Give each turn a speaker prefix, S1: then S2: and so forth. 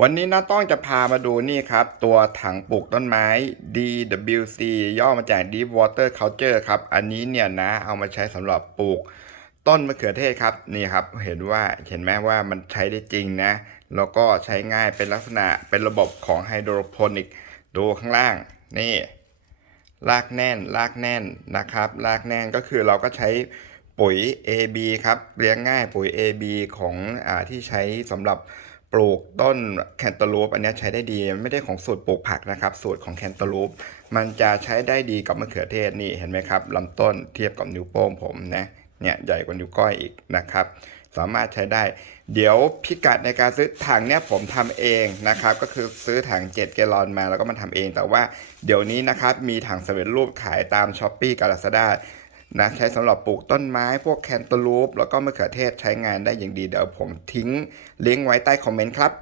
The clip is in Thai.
S1: วันนี้น้าต้องจะพามาดูนี่ครับ ตัวถังปลูกต้นไม้ DWC ย่อมาจาก Deep Water Culture ครับ อันนี้เนี่ยนะเอามาใช้สำหรับปลูกต้นมะเขือเทศครับนี่ครับเห็นว่าเห็นไหมว่ามันใช้ได้จริงนะ แล้วก็ใช้ง่ายเป็นลักษณะเป็นระบบของไฮโดรโปนิกดูข้างล่างนี่รากแน่นรากแน่นนะครับรากแน่นก็คือเราก็ใช้ปุ๋ย AB ครับเลี้ยงง่ายปุ๋ย AB ของอที่ใช้สำหรับ ปลูกต้นแคนตาลูปอันนี้ใช้ได้ดีไม่ได้ของสูตรปลูกผักนะครับ สูตรของแคนตาลูปมันจะใช้ได้ดีกับมะเขือเทศนี่เห็นไหมครับลำต้นเทียบกับนิ้วโป้งผมนะเนี่ยใหญ่กว่านิ้วก้อยอีกนะครับ สามารถใช้ได้ เดี๋ยวพิกัดในการซื้อถังเนี่ยผมทำเองนะครับ ก็คือซื้อถัง 7 แกลลอนมาแล้วก็มาทำเอง แต่ว่าเดี๋ยวนี้นะครับมีถังสำเร็จรูปขายตาม s h อ p e e กับ Lazada นะใช้สำหรับปลูกต้นไม้พวกแคนตาลูปแล้วก็มะเขือเทศใช้งานได้อย่างดีเดี๋ยวผมทิ้งลิงก์ไว้ใต้คอมเมนต์ครับ